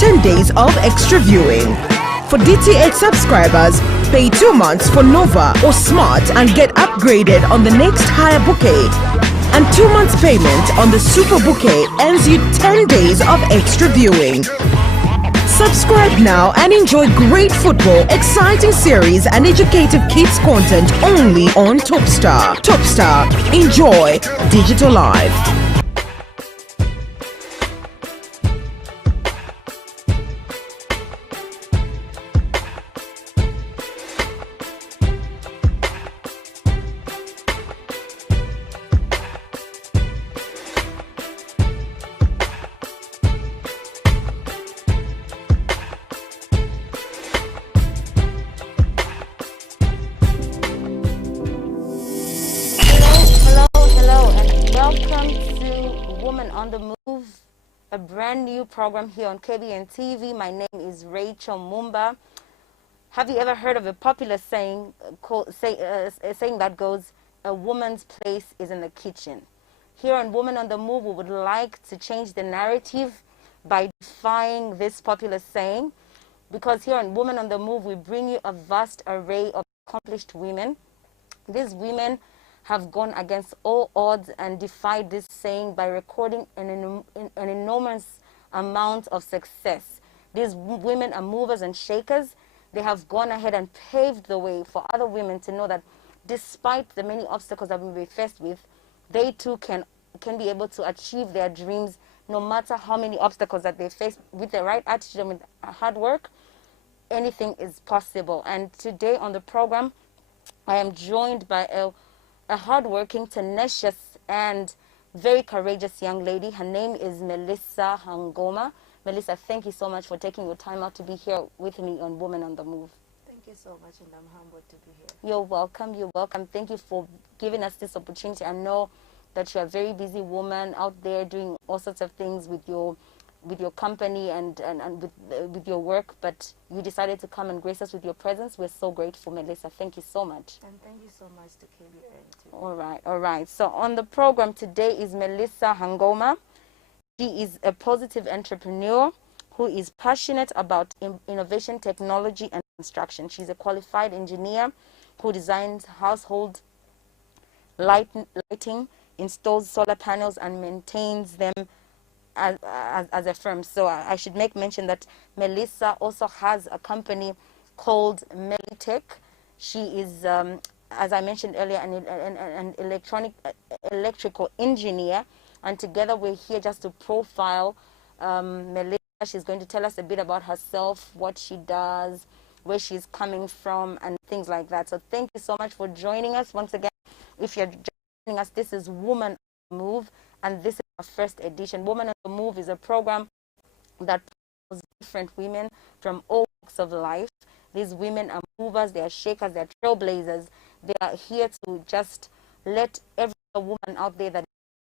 10 days of extra viewing. For DTH subscribers, pay 2 months for Nova or Smart and get upgraded on the next higher bouquet. And 2 months payment on the Super Bouquet earns you 10 days of extra viewing. Subscribe now and enjoy great football, exciting series and educative kids content only on Topstar. Topstar. Enjoy digital life. On the Move, a brand new program here on KBN TV. My name is Rachel Mumba. Have you ever heard of a popular saying that goes, a woman's place is in the kitchen? Here on Woman on the Move, we would like to change the narrative by defying this popular saying, because here on Woman on the Move, we bring you a vast array of accomplished women. These women have gone against all odds and defied this saying by recording an enormous amount of success. These women are movers and shakers. They have gone ahead and paved the way for other women to know that despite the many obstacles that we may be faced with, they too can be able to achieve their dreams no matter how many obstacles that they face. With the right attitude and with hard work, anything is possible. And today on the program, I am joined by a hardworking, tenacious, and very courageous young lady. Her name is Melissa Hangoma. Melissa, thank you so much for taking your time out to be here with me on Women on the Move. Thank you so much, and I'm humbled to be here. You're welcome. You're welcome. Thank you for giving us this opportunity. I know that you're a very busy woman out there doing all sorts of things with your company and with your work, but you decided to come and grace us with your presence. We're so grateful, Melissa. Thank you so much. And thank you so much to KBN too. All right. So on the program today is Melissa Hangoma. She is a positive entrepreneur who is passionate about innovation, technology, and construction. She's a qualified engineer who designs household lighting, installs solar panels, and maintains them as a firm. So I should make mention that Melissa also has a company called Melitech. She is, as I mentioned earlier, an electrical engineer, and together we're here just to profile Melissa. She's going to tell us a bit about herself, what she does, where she's coming from, and things like that. So thank you so much for joining us once again. If you're joining us, this is Woman on the Move, and this is our first edition. Woman on the Move is a program that promotes different women from all walks of life. These women are movers, they are shakers, they are trailblazers. They are here to just let every woman out there that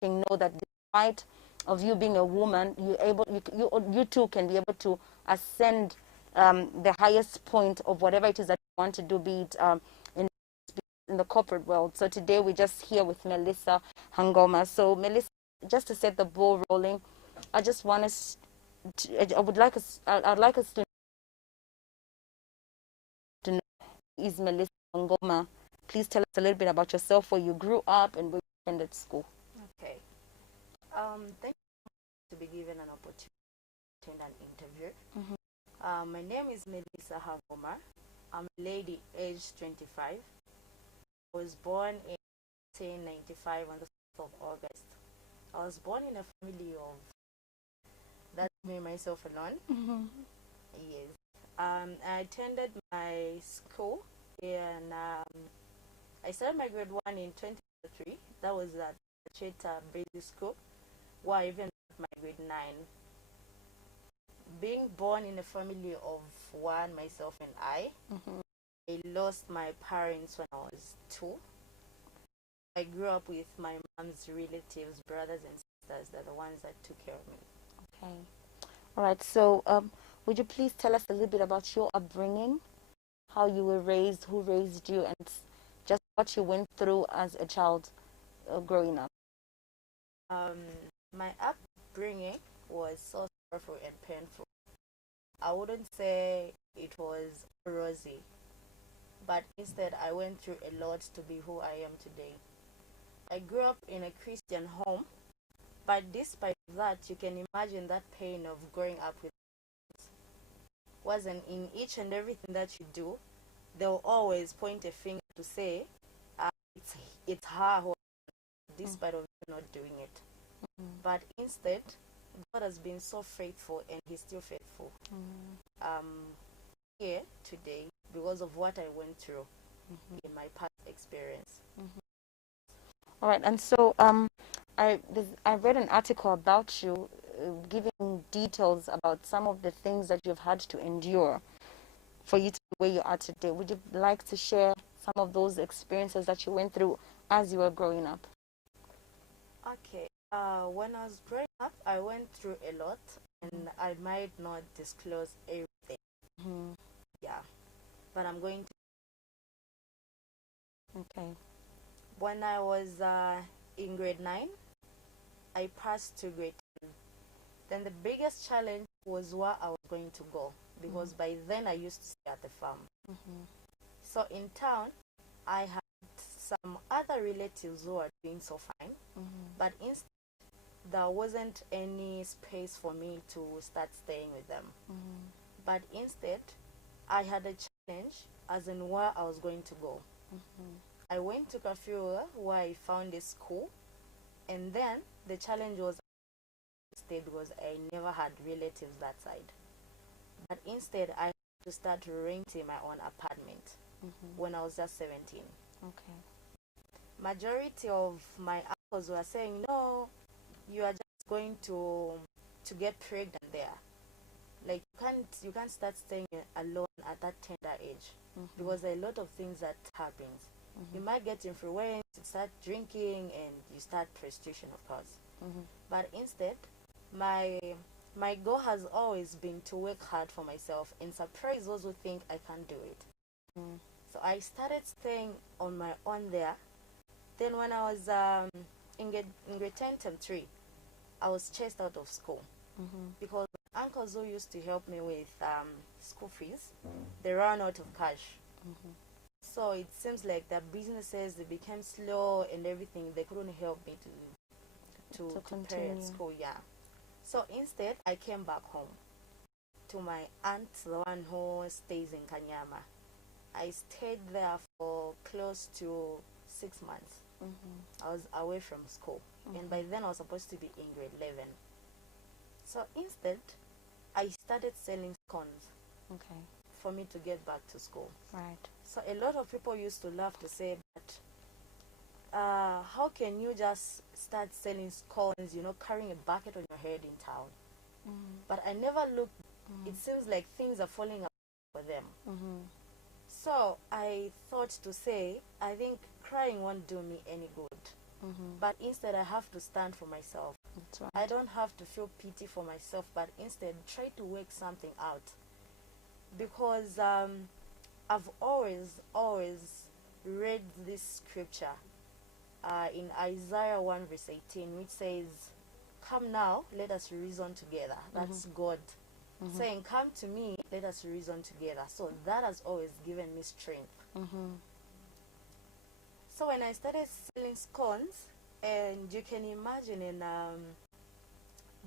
know that despite of you being a woman, you too can be able to ascend the highest point of whatever it is that you want to do, be it in the corporate world. So today we're just here with Melissa Hangoma. So Melissa, just to set the ball rolling, I just want us to, I'd like us to know who is Melissa Hangoma. Please tell us a little bit about yourself, where you grew up and where you attended school. Okay. Thank you to be given an opportunity to attend an interview. My name is Melissa Hangoma. I'm a lady, aged 25. I was born in 1995 on the 6th of August. I was born in a family of, that's me, myself alone. Yes. I attended my school and I started my grade 1 in 2003. That was at Cheta Basic School, where I even got my grade 9. Being born in a family of one, myself and I lost my parents when I was 2. I grew up with my mom's relatives, brothers and sisters. They're the ones that took care of me. Okay. All right. So would you please tell us a little bit about your upbringing, how you were raised, who raised you, and just what you went through as a child growing up? My upbringing was so sorrowful and painful. I wouldn't say it was rosy, but instead I went through a lot to be who I am today. I grew up in a Christian home, but despite that, you can imagine that pain of growing up with wasn't in each and everything that you do. They'll always point a finger to say, it's her who, despite of you not doing it. But instead, God has been so faithful, and He's still faithful. Here today because of what I went through in my past experience. All right, and so I read an article about you, giving details about some of the things that you've had to endure for you to be where you are today. Would you like to share some of those experiences that you went through as you were growing up? Okay. When I was growing up, I went through a lot, and I might not disclose everything. Yeah, but I'm going to. Okay. When I was in grade 9, I passed to grade 10. Then the biggest challenge was where I was going to go, because by then I used to stay at the farm. So in town, I had some other relatives who were doing so fine, but instead there wasn't any space for me to start staying with them. But instead, I had a challenge as in where I was going to go. I went to Kafua where I found a school, and then the challenge was stayed because I never had relatives that side. But instead, I had to start renting my own apartment when I was just 17. Okay. Majority of my uncles were saying, no, you are just going to get pregnant there. Like you can't start staying alone at that tender age, because there are a lot of things that happens. You might get influenced, you start drinking, and you start prostitution, of course. But instead, my goal has always been to work hard for myself and surprise those who think I can't do it. So I started staying on my own there. Then when I was in grade 10 term 3, I was chased out of school because my uncles who used to help me with school fees, they ran out of cash. So it seems like the businesses, they became slow and everything. They couldn't help me to pay at school. Yeah. So instead, I came back home to my aunt, the one who stays in Kanyama. I stayed there for close to 6 months. I was away from school, and by then I was supposed to be in grade 11. So instead, I started selling scones for me to get back to school. Right. So a lot of people used to laugh to say that, how can you just start selling scones, carrying a bucket on your head in town? But I never looked. It seems like things are falling apart for them. So I thought to say, I think crying won't do me any good. But instead, I have to stand for myself. That's right. I don't have to feel pity for myself, but instead try to work something out. Because I've always read this scripture in Isaiah 1 verse 18, which says, come now, let us reason together. That's God saying, come to me, let us reason together. So that has always given me strength. So when I started selling scones, and you can imagine in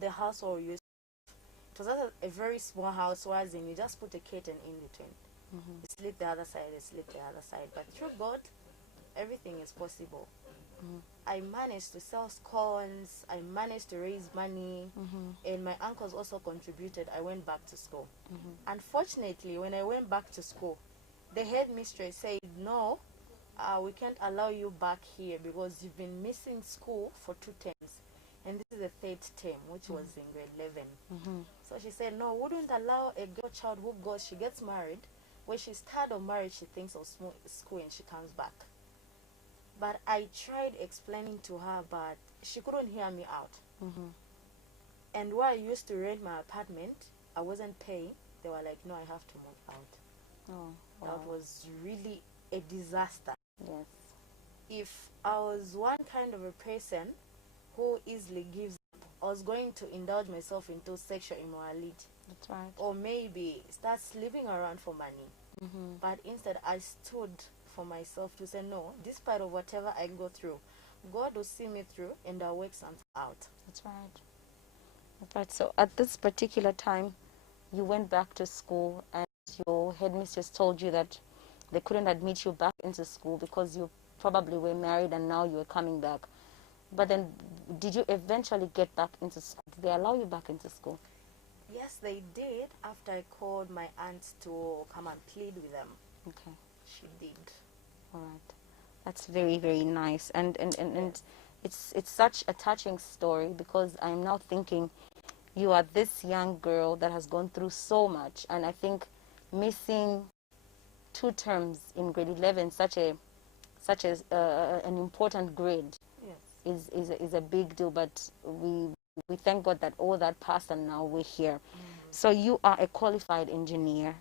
the household, it was a very small house, whereas you just put a curtain in between. You sleep the other side, you sleep the other side. But through God, everything is possible. I managed to sell scones, I managed to raise money, and my uncles also contributed. I went back to school. Unfortunately, when I went back to school, the headmistress said, no, we can't allow you back here because you've been missing school for 2 terms. And this is the 3rd term, which was in grade 11. So she said, no, wouldn't allow a girl child who goes, she gets married. When she's tired of marriage, she thinks of school and she comes back. But I tried explaining to her, but she couldn't hear me out. And where I used to rent my apartment, I wasn't paying. They were like, no, I have to move out. That was really a disaster. Yes. If I was one kind of a person who easily gives up, I was going to indulge myself into sexual immorality. That's right. or maybe start sleeping around for money. But instead, I stood for myself to say, no, despite of whatever I go through, God will see me through and I'll work something out. That's right. That's right. So at this particular time, you went back to school and your headmistress told you that they couldn't admit you back into school because you probably were married and now you were coming back. But then, did you eventually get back into school? Did they allow you back into school? Yes, they did after I called my aunt to come and plead with them. Okay. She did. All right. That's very, very nice. And it's such a touching story because I'm now thinking you are this young girl that has gone through so much, and I think missing 2 terms in grade 11, such as an important grade, Yes. is a big deal. But we thank God that all that passed and now we're here. So you are a qualified engineer,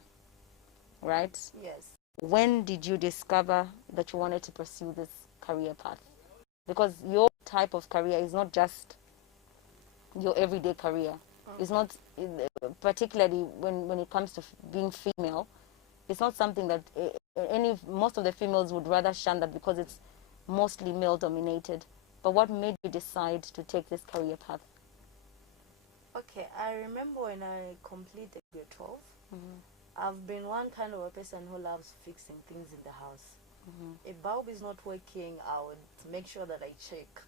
right? Yes. When did you discover that you wanted to pursue this career path? Because your type of career is not just your everyday career. It's not, particularly when it comes to being female, it's not something that most of the females would rather shun that because it's mostly male dominated. But what made you decide to take this career path? Okay, I remember when I completed grade 12, I've been one kind of a person who loves fixing things in the house. A bulb is not working, I would make sure that I check,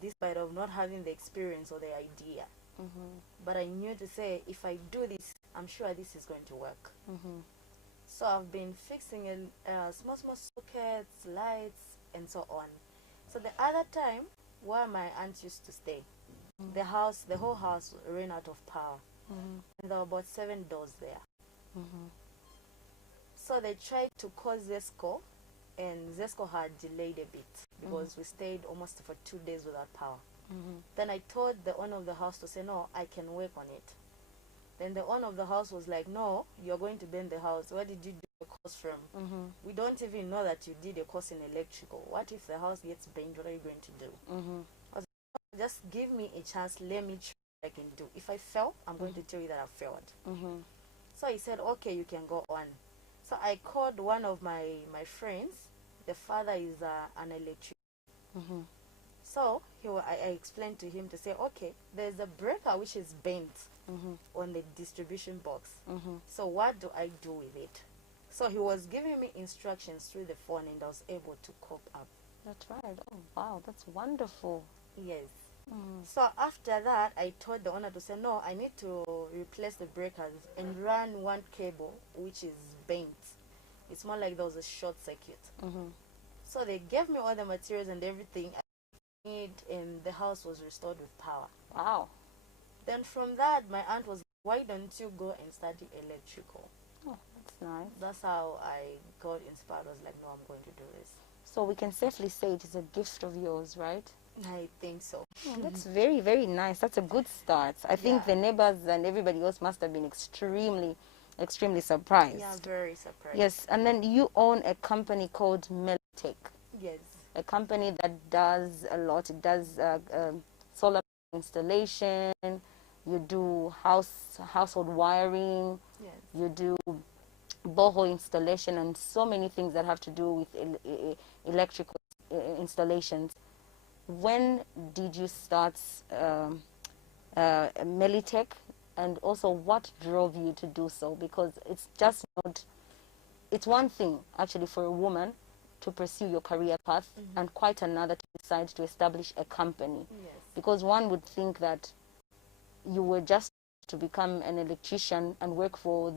despite of not having the experience or the idea. But I knew to say, if I do this, I'm sure this is going to work. So I've been fixing small sockets, lights, and so on. So the other time, where my aunt used to stay, the whole house ran out of power. And there were about 7 doors there. So they tried to call Zesco, and Zesco had delayed a bit because we stayed almost for 2 days without power. Then I told the owner of the house to say, no, I can work on it. Then the owner of the house was like, no, you're going to burn the house. Where did you do a course from? We don't even know that you did a course in electrical. What if the house gets burned? What are you going to do? I was like, just give me a chance. Let me try what I can do. If I fail, I'm going to tell you that I failed. So he said, okay, you can go on. So I called one of my friends. The father is an electrician. So I explained to him to say, okay, there's a breaker which is bent on the distribution box. So what do I do with it? So he was giving me instructions through the phone, and I was able to cope up. That's right. Oh, wow, that's wonderful. Yes. So after that, I told the owner to say, no, I need to replace the breakers and run one cable which is bent. It's more like there was a short circuit. So they gave me all the materials and everything I need, and the house was restored with power. Wow. Then from that, my aunt was like, why don't you go and study electrical? Oh, that's nice. That's how I got inspired. I was like, no, I'm going to do this. So we can safely say it is a gift of yours, right? I think so. Oh, that's very, very nice. That's a good start. I think the neighbors and everybody else must have been extremely surprised. Yeah, very surprised. Yes, and then you own a company called Melitech, Yes. a company that does a lot. It does solar installation, you do household wiring, Yes. you do borehole installation, and so many things that have to do with electrical installations. When did you start Melitech, and also what drove you to do so? Because it's just not, it's one thing actually for a woman to pursue your career path, and quite another to decide to establish a company. Yes. Because one would think that you were just to become an electrician and work for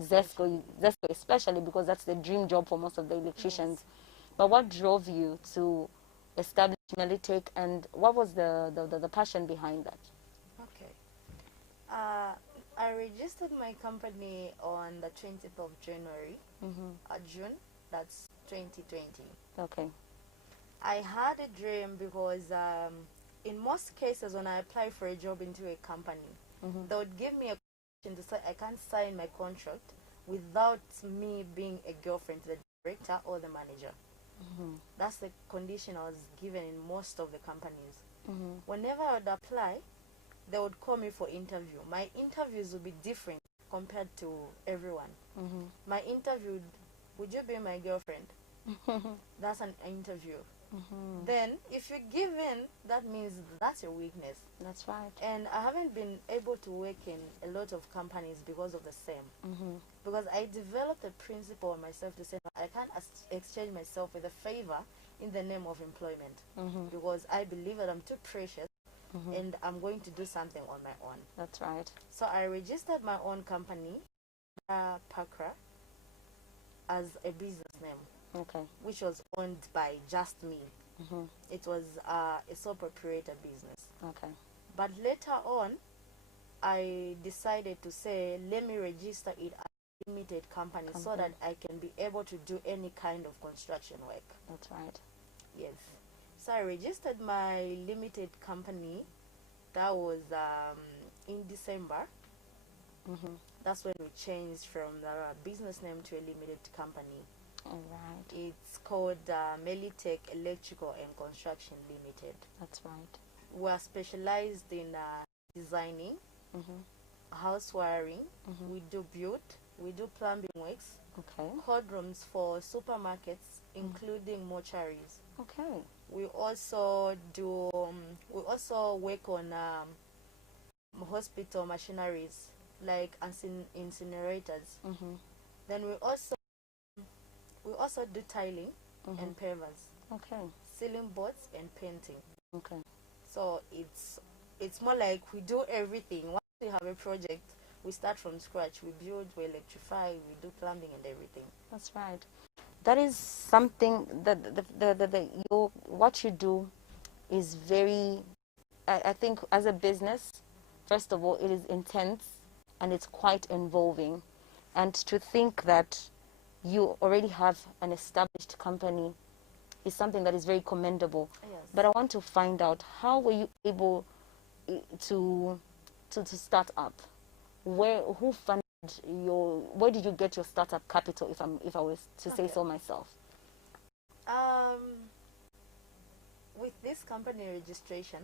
Zesco especially, because that's the dream job for most of the electricians. But what drove you to establish Melitech, and what was the passion behind that? Okay. I registered my company on the 20th of January, June, that's 2020. Okay. I had a dream because in most cases when I apply for a job into a company, they would give me a condition to say I can't sign my contract without me being a girlfriend to the director or the manager. That's the condition I was given in most of the companies. Whenever I would apply, they would call me for interview. My interviews would be different compared to everyone. My interview, would you be my girlfriend? That's an interview. Then if you give in, that means that's your weakness. That's right. And I haven't been able to work in a lot of companies because of the same. Because I developed a principle on myself to say I can't exchange myself with a favor in the name of employment. Because I believe that I'm too precious and I'm going to do something on my own. That's right. So I registered my own company, Pakra, as a business name. Okay. Which was owned by just me. It was a sole proprietor business. Okay. But later on, I decided to say, let me register it as a limited company so that I can be able to do any kind of construction work. That's right. Yes. So I registered my limited company. That was in December. That's when we changed from the business name to a limited company. All right. It's called Melitech Electrical and Construction Limited. That's right. We are specialized in designing, house wiring. We do build, we do plumbing works, cold rooms for supermarkets, including mortuaries. Okay. We also do. We also work on hospital machineries like incinerators. Then we also do tiling and pavers. Okay. Ceiling boards and painting. Okay. So it's more like we do everything. Once we have a project, we start from scratch. We build, we electrify, we do plumbing and everything. That's right. That is something that what you do is very, I think as a business, first of all, it is intense and it's quite involving. And to think that you already have an established company is something that is very commendable. Yes. But I want to find out, how were you able to start up? Who funded where did you get your startup capital, if I was to say so myself? With this company registration,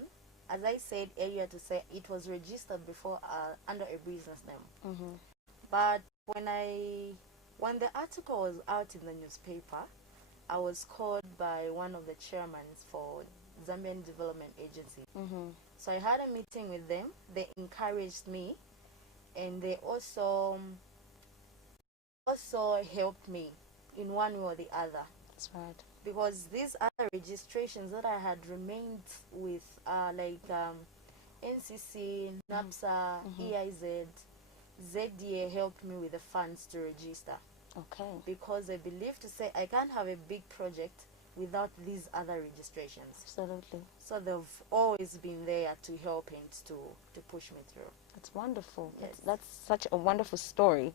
as I said earlier, to say it was registered before under a business name. But when the article was out in the newspaper, I was called by one of the chairmen for Zambian Development Agency. So I had a meeting with them. They encouraged me, and they also helped me in one way or the other. That's right. Because these other registrations that I had remained with, like NCC, NAPSA, EIZ, ZDA helped me with the funds to register. Okay. Because I believe to say I can't have a big project without these other registrations. Absolutely. So they've always been there to help and to push me through. That's wonderful. Yes. That's such a wonderful story.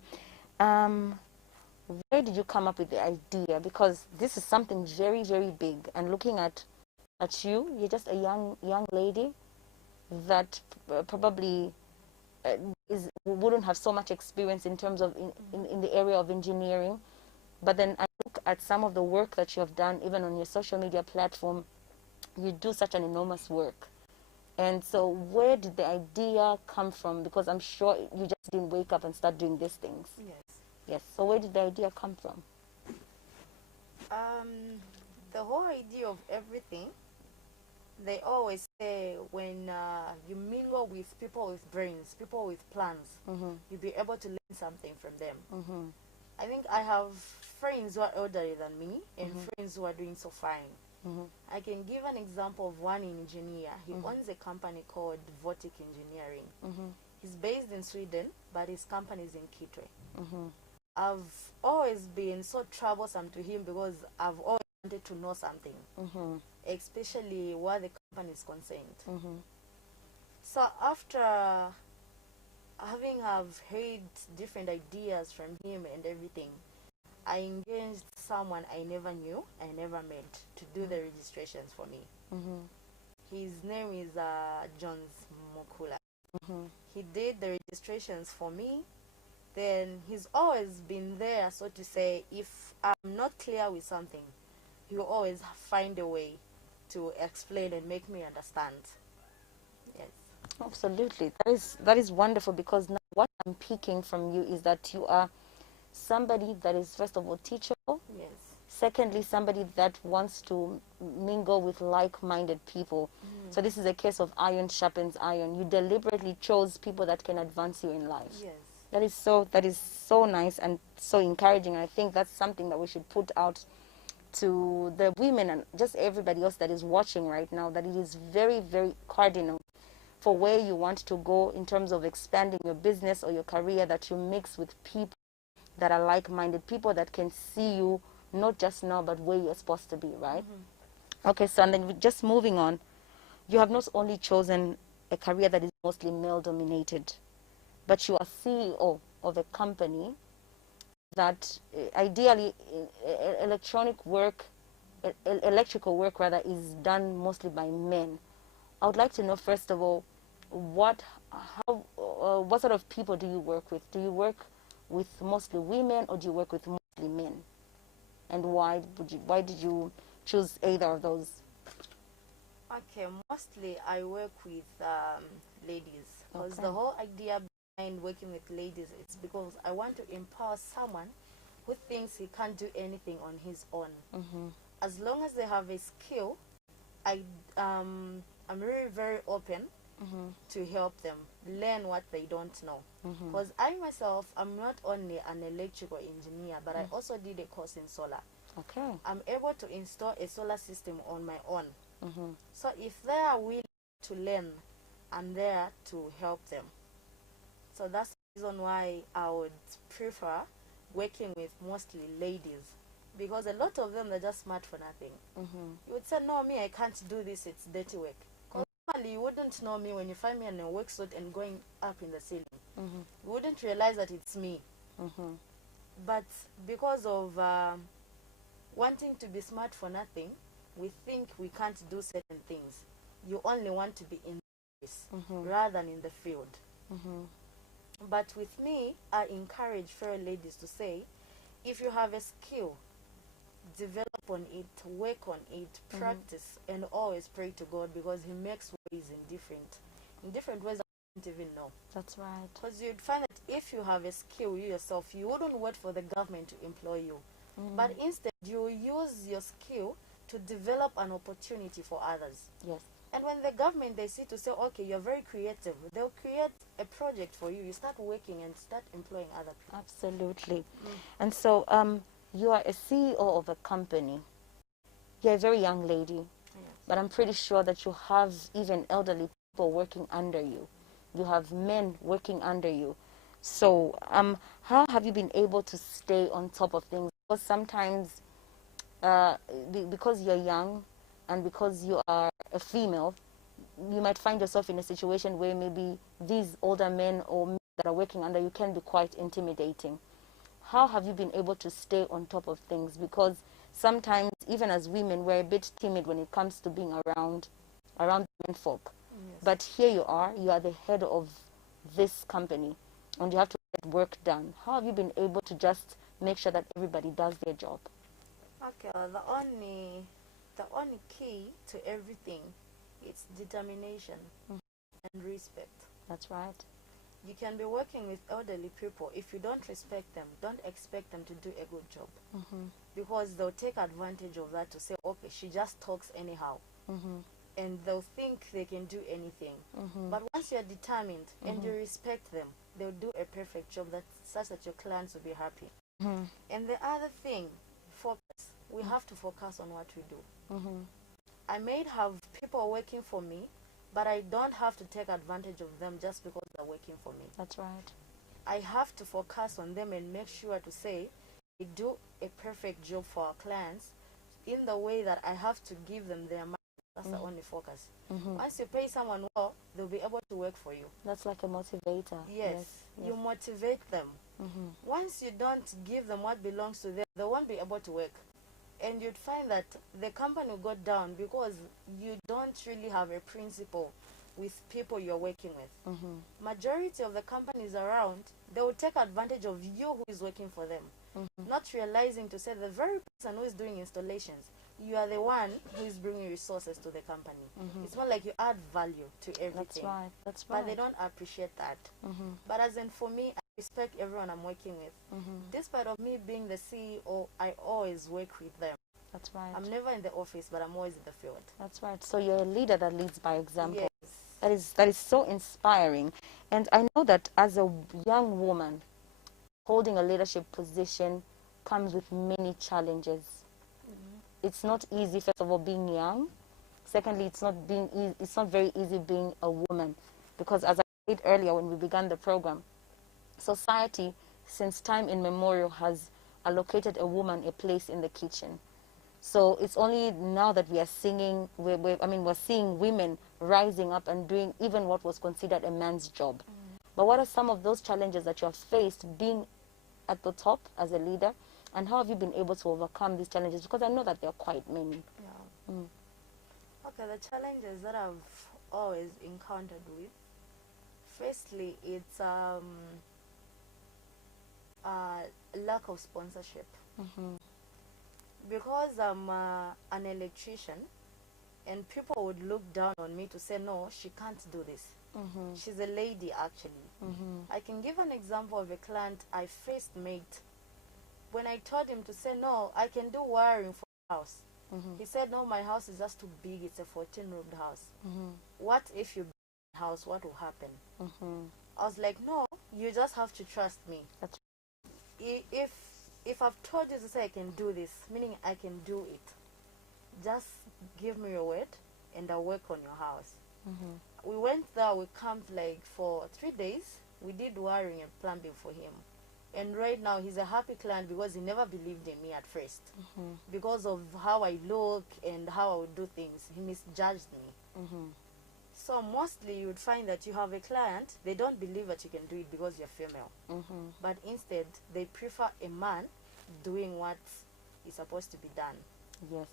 Where did you come up with the idea? Because this is something very, very big. And looking at you, you're just a young lady that probably wouldn't have so much experience in terms of in the area of engineering. But then I look at some of the work that you have done, even on your social media platform. You do such an enormous work. And so where did the idea come from? Because I'm sure you just didn't wake up and start doing these things. Yes. Yes. So where did the idea come from? The whole idea of everything, they always say when you mingle with people with brains, people with plans, you'll be able to learn something from them. I think I have friends who are elderly than me and friends who are doing so fine. I can give an example of one engineer. He owns a company called Vortic Engineering. He's based in Sweden, but his company is in Kitwe. I've always been so troublesome to him because I've always wanted to know something, especially where the company is concerned. So after have heard different ideas from him and everything, I engaged someone I never knew, I never met, to do the registrations for me. His name is Jones Mokula. He did the registrations for me. Then he's always been there, so to say, if I'm not clear with something, he'll always find a way to explain and make me understand. Yes. Absolutely. That is wonderful, because now what I'm picking from you is that you are somebody that is, first of all, teachable. Yes. Secondly, somebody that wants to mingle with like-minded people. So this is a case of iron sharpens iron. You deliberately chose people that can advance you in life. Yes. That is so nice and so encouraging. I think that's something that we should put out to the women and just everybody else that is watching right now, that it is very, very cardinal for where you want to go in terms of expanding your business or your career, that you mix with people that are like-minded, people that can see you not just now but where you're supposed to be, right? Okay, so and then just moving on, you have not only chosen a career that is mostly male-dominated, but you are CEO of a company that ideally electrical work rather, is done mostly by men. I would like to know, first of all, what sort of people do you work with? Do you work with mostly women, or do you work with mostly men? And why did you choose either of those? Okay, mostly I work with ladies, because Okay. the whole idea behind working with ladies is because I want to empower someone who thinks he can't do anything on his own. As long as they have a skill, I'm very, very open to help them learn what they don't know. Because I myself, I'm not only an electrical engineer, but I also did a course in solar. Okay. I'm able to install a solar system on my own. So if they are willing to learn, I'm there to help them. So that's the reason why I would prefer working with mostly ladies, because a lot of them, they're just smart for nothing. You would say, no, me, I can't do this, it's dirty work. Because normally you wouldn't know me when you find me in a work suit and going up in the ceiling. You wouldn't realize that it's me. But because of wanting to be smart for nothing, we think we can't do certain things. You only want to be in the office rather than in the field. But with me, I encourage fellow ladies to say, if you have a skill, develop on it, work on it, practice, and always pray to God, because He makes ways in different ways that you don't even know. That's right. Because you'd find that if you have a skill, you yourself, you wouldn't wait for the government to employ you. But instead, you use your skill to develop an opportunity for others. Yes. And when the government, they see to say, okay, you're very creative, they'll create a project for you. You start working and start employing other people. Absolutely. And so you are a CEO of a company. You're a very young lady, but I'm pretty sure that you have even elderly people working under you. You have men working under you. So how have you been able to stay on top of things? Because sometimes because you're young and because you are a female, you might find yourself in a situation where maybe these older men or men that are working under you can be quite intimidating. How have you been able to stay on top of things? Because sometimes, even as women, we're a bit timid when it comes to being around men folk. But here you are the head of this company, and you have to get work done. How have you been able to just make sure that everybody does their job? Okay, the only key to everything is determination and respect. That's right. You can be working with elderly people. If you don't respect them, don't expect them to do a good job. Because they'll take advantage of that to say, okay, she just talks anyhow. And they'll think they can do anything. But once you're determined and you respect them, they'll do a perfect job such that your clients will be happy. And the other thing, focus. We have to focus on what we do. I may have people working for me, but I don't have to take advantage of them just because they're working for me. That's right. I have to focus on them and make sure to say we do a perfect job for our clients in the way that I have to give them their money. That's the only focus. Once you pay someone well, they'll be able to work for you. That's like a motivator. Yes. You motivate them. Once you don't give them what belongs to them, they won't be able to work. And you'd find that the company will go down because you don't really have a principle with people you're working with. Majority of the companies around, they will take advantage of you who is working for them, not realizing to say the very person who is doing installations you are the one who is bringing resources to the company. It's more like you add value to everything. That's right. That's right. But they don't appreciate that. But as in for me, I respect everyone I'm working with. Despite of me being the CEO, I always work with them. That's right. I'm never in the office, but I'm always in the field. That's right. So you're a leader that leads by example. Yes. That is so inspiring. And I know that as a young woman, holding a leadership position comes with many challenges. It's not easy, first of all, being young. Secondly, it's not very easy being a woman, because as I said earlier when we began the program, society since time immemorial has allocated a woman a place in the kitchen. So it's only now that we are seeing women rising up and doing even what was considered a man's job. But what are some of those challenges that you have faced being at the top as a leader, and how have you been able to overcome these challenges? Because I know that there are quite many. Yeah. Okay, the challenges that I've always encountered with, firstly, it's lack of sponsorship. Because I'm an electrician, and people would look down on me to say, no, she can't do this. She's a lady, actually. I can give an example of a client I first met. When I told him to say, no, I can do wiring for the house. He said, no, my house is just too big. It's a 14-roomed house. What if you build a house? What will happen? I was like, no, you just have to trust me. That's If I've told you to say I can do this, meaning I can do it, just give me your word and I'll work on your house. We went there, we camped like for 3 days. We did wiring and plumbing for him. And right now he's a happy client because he never believed in me at first. Because of how I look and how I would do things, he misjudged me. So mostly you would find that you have a client, they don't believe that you can do it because you're female. But instead, they prefer a man doing what is supposed to be done. Yes.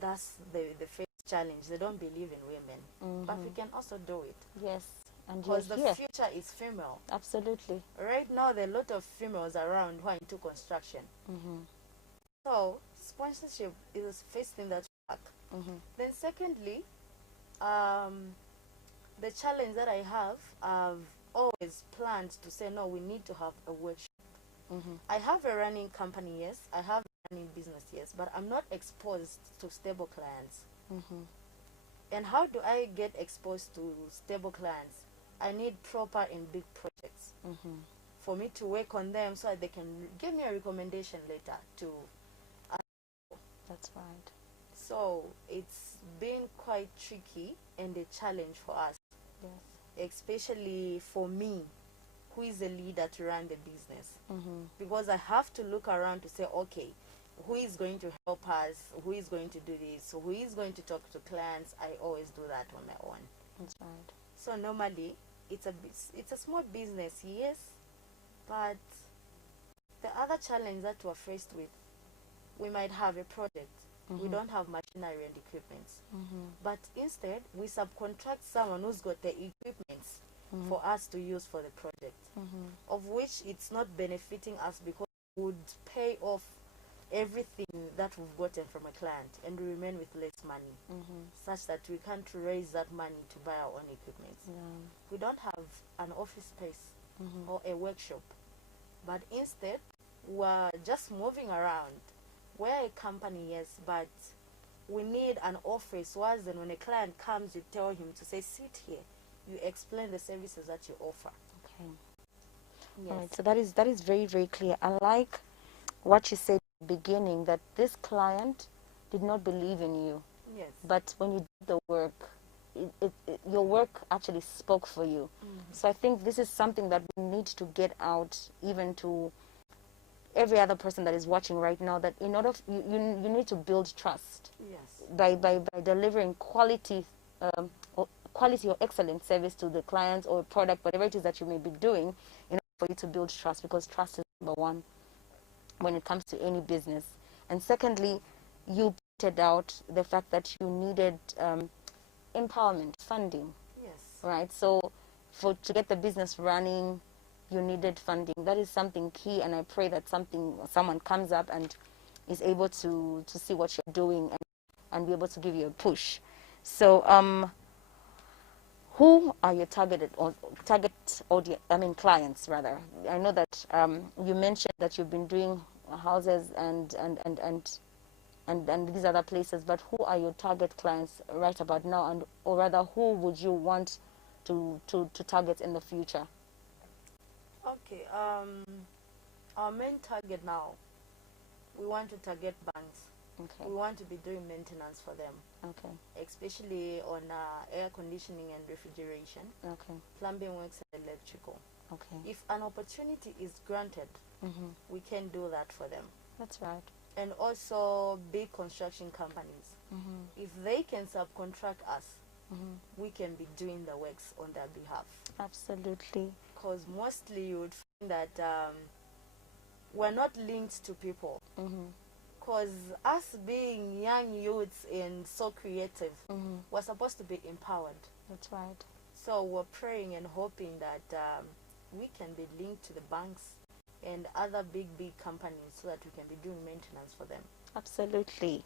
That's the first challenge. They don't believe in women. But we can also do it. Yes. And because the future is female. Absolutely. Right now, there are a lot of females around who are into construction. So, sponsorship is the first thing that we lack. Then secondly, the challenge that I have, I've always planned to say, no, we need to have a workshop. I have a running company, yes. I have a running business, yes. But I'm not exposed to stable clients. And how do I get exposed to stable clients? I need proper and big projects for me to work on them so that they can give me a recommendation later to. That's right. So it's been quite tricky and a challenge for us. Yes. Especially for me, who is a leader to run the business. Because I have to look around to say, okay, who is going to help us? Who is going to do this? Who is going to talk to clients? I always do that on my own. That's right. So normally, it's a small business, yes, but the other challenge that we're faced with, we might have a project. We don't have machinery and equipment. But instead, we subcontract someone who's got the equipment for us to use for the project, of which it's not benefiting us because we would pay off everything that we've gotten from a client and we remain with less money, such that we can't raise that money to buy our own equipment. We don't have an office space or a workshop, but instead we're just moving around. We're a company, yes, but we need an office. Once then when a client comes, you tell him to say, sit here. You explain the services that you offer. Okay. Yes. All right. So that is very, very clear. I like what you said at the beginning, that this client did not believe in you. Yes. But when you did the work, your work actually spoke for you. So I think this is something that we need to get out even to every other person that is watching right now, that in order you need to build trust. Yes. By delivering quality or excellent service to the clients or product, whatever it is that you may be doing, in order for you to build trust, because trust is number one when it comes to any business. And secondly, you pointed out the fact that you needed empowerment funding. Yes. Right? So to get the business running, you needed funding. That is something key, and I pray that someone comes up and is able to see what you're doing and be able to give you a push. So who are your target audience? I mean, clients rather. I know that you mentioned that you've been doing houses and these other places, but who are your target clients right about now, and or rather, who would you want to target in the future? Okay. Our main target now, we want to target banks. Okay. We want to be doing maintenance for them. Okay. Especially on air conditioning and refrigeration, Okay. plumbing works and electrical. Okay. If an opportunity is granted, we can do that for them. That's right. And also big construction companies. If they can subcontract us, we can be doing the works on their behalf. Absolutely. Because mostly you would find that we're not linked to people. Because us being young youths and so creative, we're supposed to be empowered. That's right. So we're praying and hoping that we can be linked to the banks and other big companies so that we can be doing maintenance for them. Absolutely.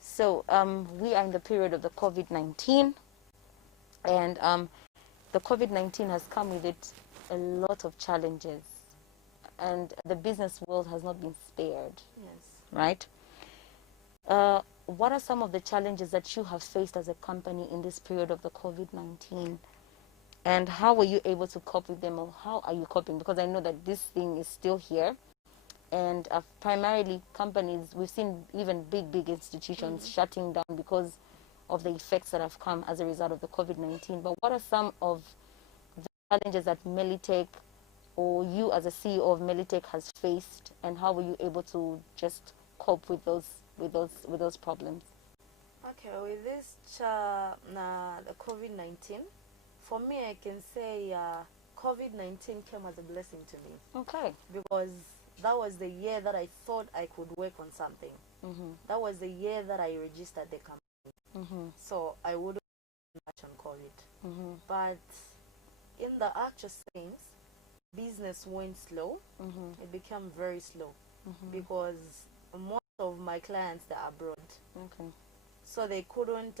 So we are in the period of the COVID-19, and the COVID-19 has come with it a lot of challenges, and the business world has not been spared. Yes. Right? What are some of the challenges that you have faced as a company in this period of the COVID-19? And how were you able to cope with them, or how are you coping? Because I know that this thing is still here. And primarily companies, we've seen even big institutions shutting down because of the effects that have come as a result of the COVID-19. But what are some of the challenges that Melitech, or you as a CEO of Melitech, has faced, and how were you able to just cope with those problems? Okay, with this the COVID-19, for me I can say COVID-19 came as a blessing to me. Okay. Because that was the year that I thought I could work on something. That was the year that I registered the company. So I wouldn't much on COVID. But in the actual sense, business went slow. It became very slow because most of my clients are abroad. Okay. So they couldn't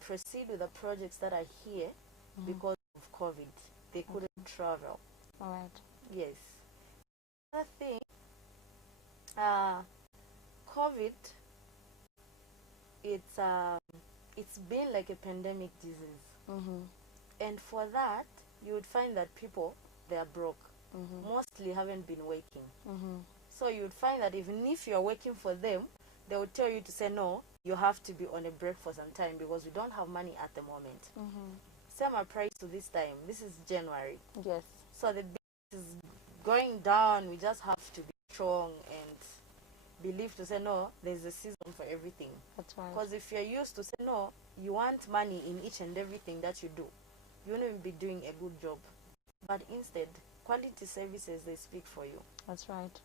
proceed with the projects that are here because of COVID. They couldn't travel. All right. Yes. Another thing, COVID, it's been like a pandemic disease. And for that, you would find that people, they are broke. Mostly haven't been working. So you would find that even if you're working for them, they would tell you to say, no, you have to be on a break for some time because we don't have money at the moment. Same applies to this time. This is January. Yes. So the business is going down. We just have to be strong and believe to say, no, there's a season for everything. That's right. Because if you're used to say, no, you want money in each and everything that you do, you won't even be doing a good job. But instead, quality services, they speak for you. That's right.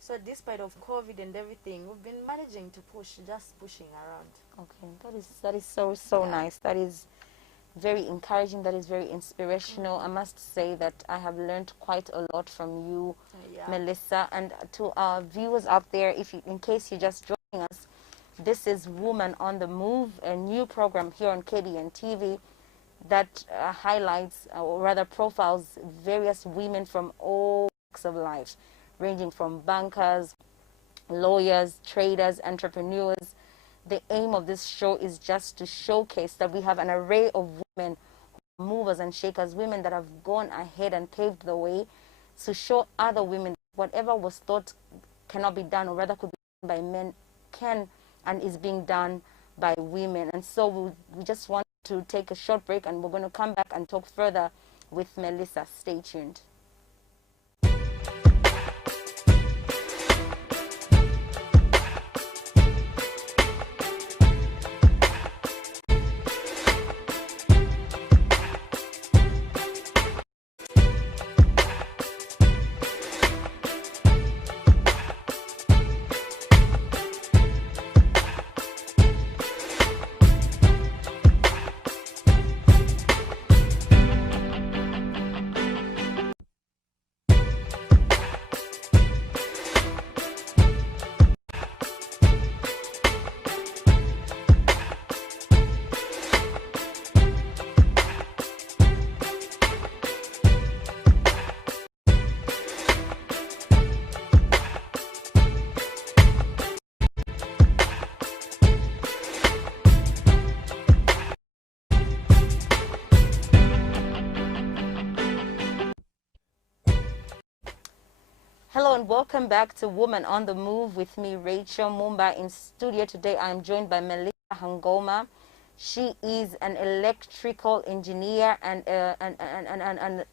So despite of COVID and everything, we've been managing to just pushing around. Okay, that is so nice. That is very encouraging. That is very inspirational. I must say that I have learned quite a lot from you, Melissa. And to our viewers out there, in case you're just joining us, this is Woman on the Move, a new program here on KBN TV that highlights, or rather profiles, various women from all walks of life, ranging from bankers, lawyers, traders, entrepreneurs. The aim of this show is just to showcase that we have an array of women, movers and shakers, women that have gone ahead and paved the way, to show other women whatever was thought cannot be done, or rather could be done by men, can and is being done by women. And so we just want to take a short break, and we're going to come back and talk further with Melissa. Stay tuned. Hello and welcome back to Woman on the Move with me, Rachel Mumba. In studio today, I am joined by Melissa Hangoma. She is an electrical engineer and a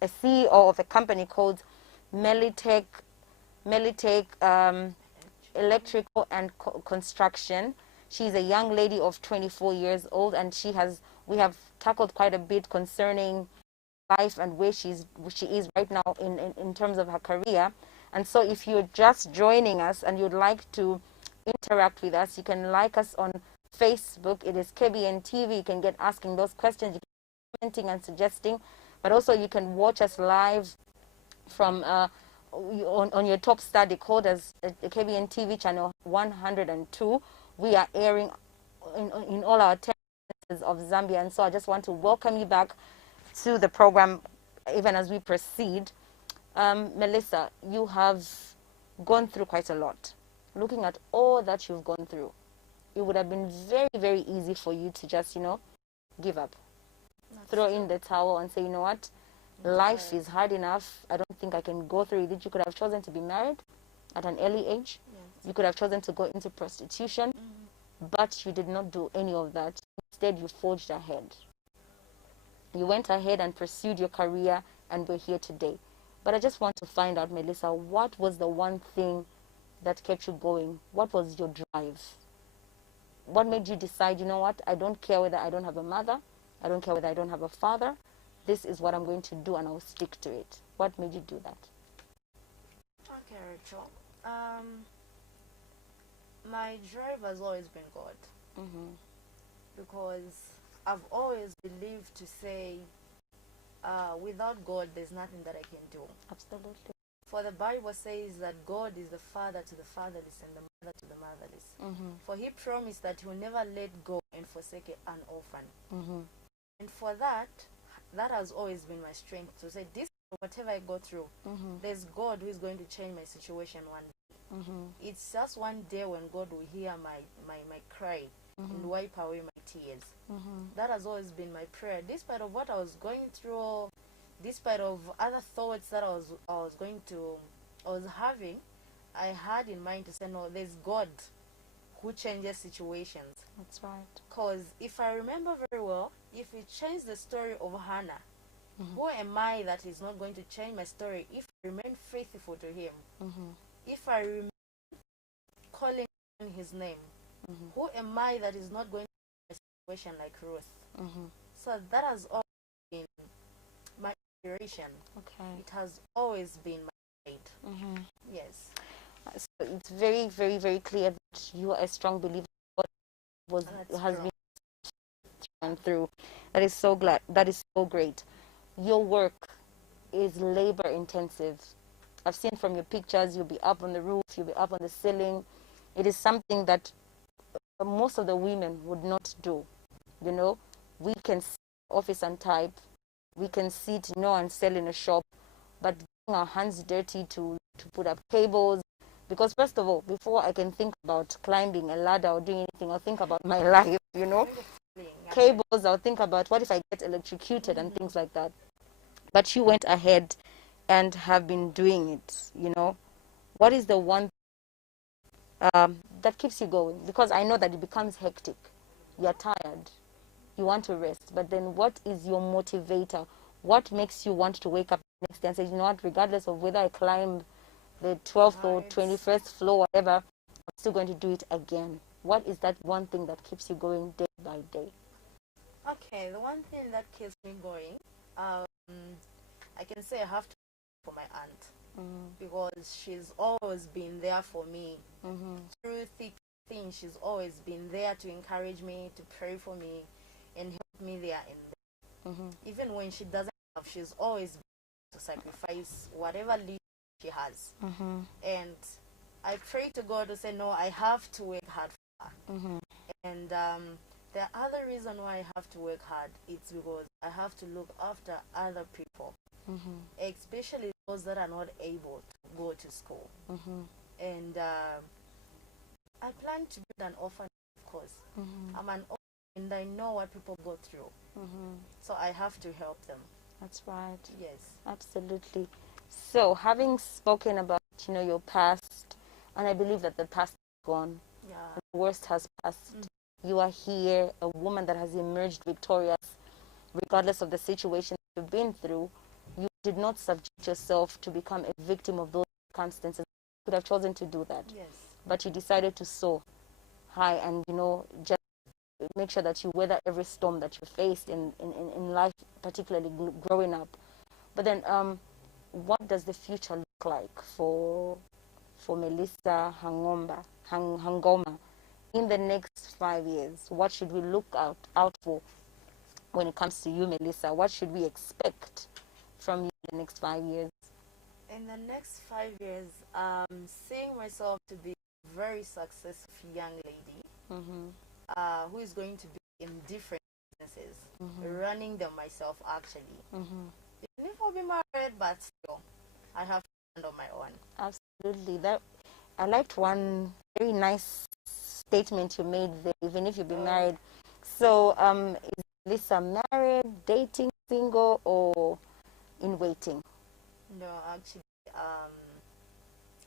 CEO of a company called Melitech Electrical and Construction. She's a young lady of 24 years old, and we have tackled quite a bit concerning life and where she is right now in terms of her career. And so if you're just joining us and you'd like to interact with us, you can like us on Facebook. It is KBN TV. You can get asking those questions, you can commenting and suggesting, but also you can watch us live from on your top star decoders at the KBN TV channel 102. We are airing in all our territories of Zambia, and so I just want to welcome you back to the program even as we proceed. Melissa, you have gone through quite a lot. Looking at all that you've gone through, it would have been very, very easy for you to just, give up. Throw in the towel and say, you know what, life is hard enough. I don't think I can go through it. You could have chosen to be married at an early age. Yes. You could have chosen to go into prostitution, but you did not do any of that. Instead, you forged ahead. You went ahead and pursued your career, and we're here today. But I just want to find out, Melissa, what was the one thing that kept you going? What was your drive? What made you decide, you know what, I don't care whether I don't have a mother, I don't care whether I don't have a father, this is what I'm going to do and I'll stick to it. What made you do that? Okay, Rachel. My drive has always been God. Because I've always believed to say, without God, there's nothing that I can do. Absolutely. For the Bible says that God is the father to the fatherless and the mother to the motherless. For he promised that he will never let go and forsake an orphan. And for that has always been my strength to say, this, whatever I go through, there's God who is going to change my situation one day. It's just one day when God will hear my cry and wipe away my tears. That has always been my prayer, despite of what I was going through, despite of other thoughts that I was having. I had in mind to say, no, there's God who changes situations. That's right. Because if I remember very well, if we change the story of Hannah, who am I that is not going to change my story if I remain faithful to him? If I remain calling on his name, who am I that is not going to change my situation like Ruth? So that has always been my inspiration. Okay. It has always been my guide. Yes. So it's very, very, very clear that you are a strong believer. God has been through. That is so glad. That is so great. Your work is labor intensive. I've seen from your pictures, you'll be up on the roof, you'll be up on the ceiling. It is something that most of the women would not do. We can sit in the office and type, we can sit, and sell in a shop, but getting our hands dirty to put up cables, because first of all, before I can think about climbing a ladder or doing anything, I'll think about my life, cables, I'll think about what if I get electrocuted and things like that. But you went ahead and have been doing it. What is the one that keeps you going? Because I know that it becomes hectic. You're tired. You want to rest. But then what is your motivator? What makes you want to wake up the next day and say, you know what, regardless of whether I climb the 12th or 21st floor, whatever, I'm still going to do it again? What is that one thing that keeps you going day by day? Okay, the one thing that keeps me going, I can say I have to for my aunt, because she's always been there for me through thick and thin. She's always been there to encourage me, to pray for me, and help me there and there. Even when she doesn't have, she's always been to sacrifice whatever little she has. And I pray to God to say, no, I have to work hard for her. And the other reason why I have to work hard, it's because I have to look after other people, especially those that are not able to go to school. And I plan to build an orphanage, of course. I'm an orphan and I know what people go through. So I have to help them. That's right. Yes. Absolutely. So, having spoken about, your past, and I believe that the past is gone, Yeah. the worst has passed. You are here, a woman that has emerged victorious, regardless of the situation you've been through. You did not subject yourself to become a victim of those circumstances. You could have chosen to do that. Yes. But you decided to soar high and, just make sure that you weather every storm that you faced in life, particularly growing up. But then, what does the future look like for Melissa Hangoma in the next 5 years? What should we look out for when it comes to you, Melissa? What should we expect from you in the next 5 years? In the next 5 years, seeing myself to be a very successful young lady who is going to be in different businesses, running them myself actually. Even if I'll be married, but still, I have to stand on my own. Absolutely. That I liked one very nice statement you made there, even if you've been married. So, is Lisa married, dating, single, or in waiting? No, actually,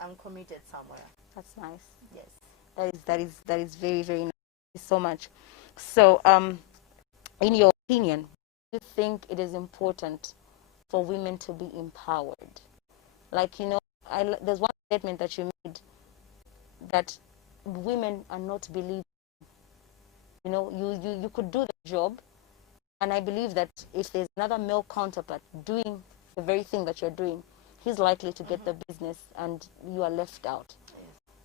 I'm committed somewhere. That's nice. Yes. That is very, very nice. Thank you so much. So, in your opinion, do you think it is important for women to be empowered? Like, there's one statement that you made that women are not believed. You could do the job, and I believe that if there's another male counterpart doing the very thing that you're doing, he's likely to get the business and you are left out.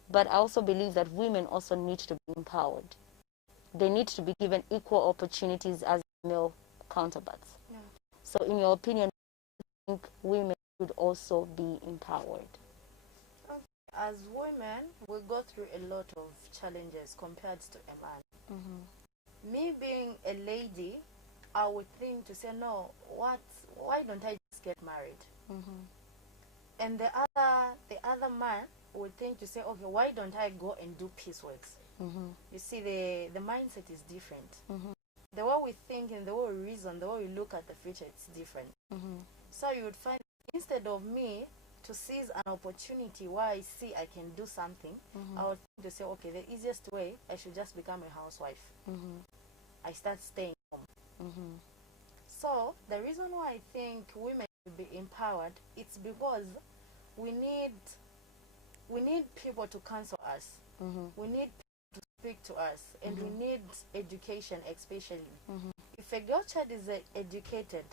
But I also believe that women also need to be empowered. They need to be given equal opportunities as male counterparts. Yeah. So in your opinion, do you think women should also be empowered? As women, we go through a lot of challenges compared to a man. Me being a lady, I would think to say, no, why don't I just get married? And the other man would think to say, okay, why don't I go and do pieceworks? You see, the mindset is different. The way we think and the way we reason, the way we look at the future, it's different. So you would find, instead of me to seize an opportunity where I see I can do something, I would think to say, okay, the easiest way, I should just become a housewife. I start staying home. So the reason why I think women should be empowered, it's because we need people to counsel us. We need people to speak to us, and we need education, especially. If a girl child is educated,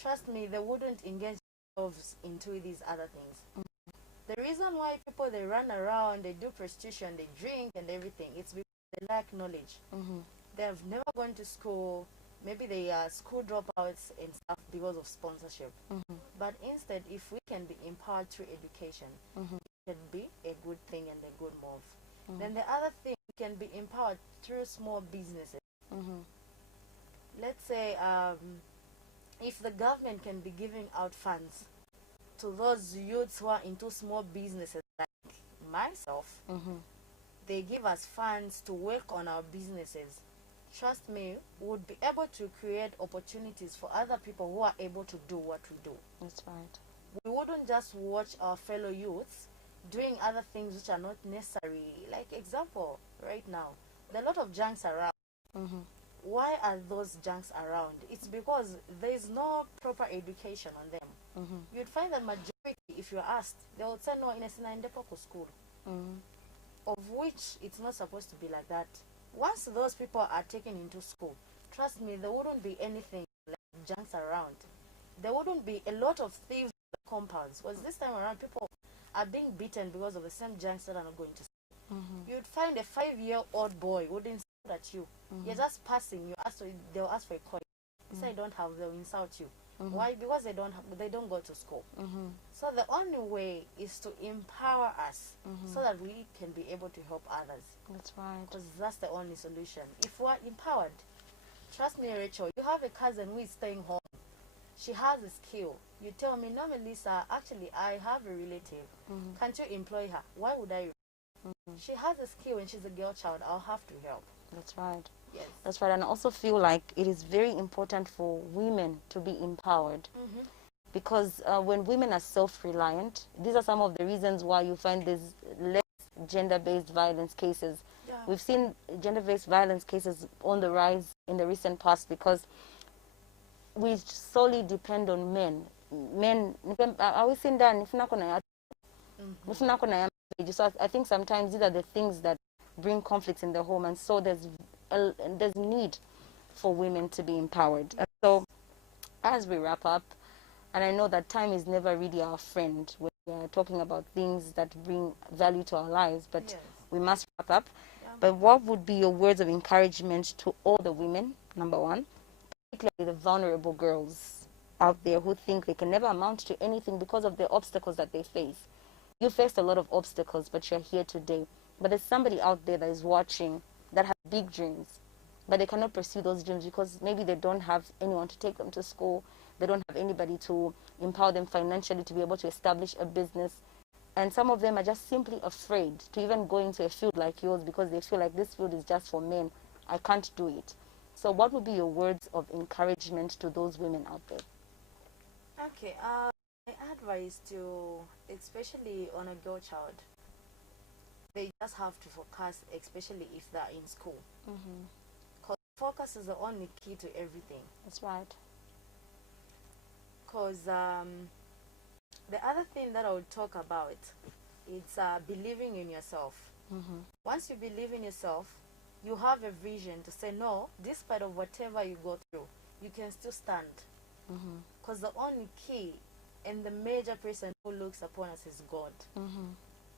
trust me, they wouldn't engage themselves into these other things. The reason why people, they run around, they do prostitution, they drink and everything, it's because they lack knowledge. They have never gone to school. Maybe they are school dropouts and stuff because of sponsorship. But instead, if we can be empowered through education, it can be a good thing and a good move. Then the other thing, we can be empowered through small businesses. Let's say if the government can be giving out funds to those youths who are into small businesses like myself, they give us funds to work on our businesses. Trust me, we would be able to create opportunities for other people who are able to do what we do. That's right. We wouldn't just watch our fellow youths doing other things which are not necessary. Like example, right now, there are a lot of junks around. Why are those junks around? It's because there is no proper education on them. You'd find that majority, if you're asked, they would say, no, in a school. Of which it's not supposed to be like that. Once those people are taken into school, trust me, there wouldn't be anything like junks around. There wouldn't be a lot of thieves in the compounds. Because this time around, people are being beaten because of the same junks that are not going to school. You'd find a 5-year-old boy wouldn't shout at you. You're just passing. They'll ask for a coin. You say, I don't have, they'll insult you. Why? Because they don't go to school. So the only way is to empower us so that we can be able to help others. That's right. Because that's the only solution. If we're empowered, trust me, Rachel, you have a cousin who is staying home. She has a skill. You tell me, no, Melissa, actually, I have a relative. Can't you employ her? Why would I? She has a skill and she's a girl child. I'll have to help. That's right. Yes. That's right. And I also feel like it is very important for women to be empowered. because when women are self-reliant, these are some of the reasons why you find there's less gender-based violence cases. Yeah. We've seen gender-based violence cases on the rise in the recent past because we solely depend on men. Men, I always say that if not gonna, so I think sometimes these are the things that bring conflicts in the home, and so there's need for women to be empowered. And so, as we wrap up, and I know that time is never really our friend when we are talking about things that bring value to our lives, but Yes. we must wrap up. Yeah. But what would be your words of encouragement to all the women, number one, particularly the vulnerable girls out there who think they can never amount to anything because of the obstacles that they face? You faced a lot of obstacles, but you're here today. But there's somebody out there that is watching that has big dreams, but they cannot pursue those dreams because maybe they don't have anyone to take them to school. They don't have anybody to empower them financially to be able to establish a business. And some of them are just simply afraid to even go into a field like yours because they feel like this field is just for men. I can't do it. So what would be your words of encouragement to those women out there? Okay, my advice to, especially on a girl child, they just have to focus, especially if they're in school. Because focus is the only key to everything. That's right. Because the other thing that I would talk about is believing in yourself. Once you believe in yourself, you have a vision to say, no, despite of whatever you go through, you can still stand. Because the only key and the major person who looks upon us is God.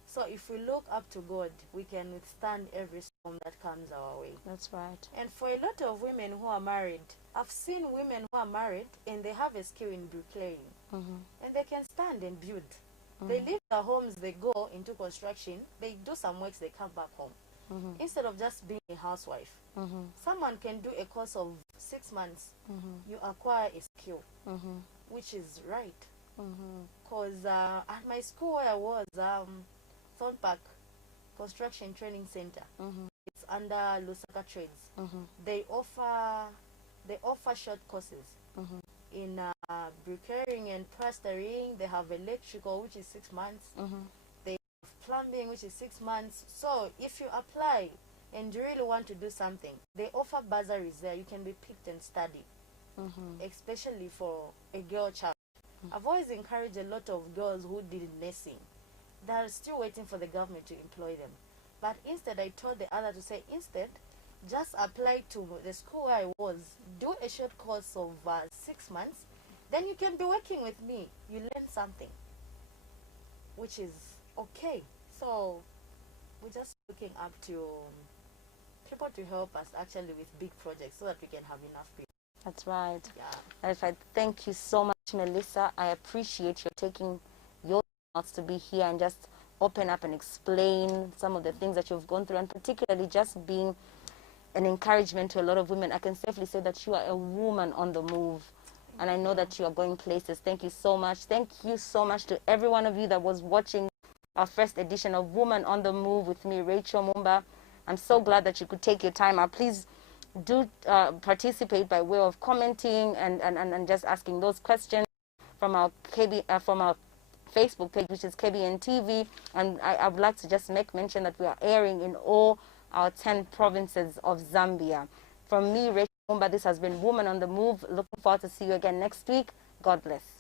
So if we look up to God, we can withstand every storm that comes our way. That's right. And for a lot of women who are married, I've seen women who are married and they have a skill in bricklaying. And they can stand and build. They leave their homes, they go into construction, they do some works, they come back home. Instead of just being a housewife. Someone can do a course of 6 months. You acquire a skill, which is right. Because at my school where I was, Thorn Park Construction Training Center, it's under Lusaka Trades. They offer short courses in bricklaying and plastering. They have electrical, which is 6 months. They have plumbing, which is 6 months. So if you apply and you really want to do something, they offer bursaries there. You can be picked and study, especially for a girl child. I've always encouraged a lot of girls who did nursing. They're still waiting for the government to employ them. But instead, I told the other to say, instead, just apply to the school where I was, do a short course of 6 months, then you can be working with me. You learn something, which is okay. So we're just looking up to people to help us actually with big projects so that we can have enough people. That's right. Yeah. If I thank you so much, Melissa. I appreciate you taking your thoughts to be here and just open up and explain some of the things that you've gone through, and particularly just being an encouragement to a lot of women. I can safely say that you are a woman on the move, and I know that you are going places. Thank you so much. Thank you so much to every one of you that was watching our first edition of Woman on the Move with me, Rachel Mumba. I'm so glad that you could take your time out. Please do participate by way of commenting and just asking those questions from our Facebook page, which is KBN TV. And I would like to just make mention that we are airing in all our 10 provinces of Zambia. From me, Rachel Mumba, this has been Woman on the Move. Looking forward to see you again next week. God bless.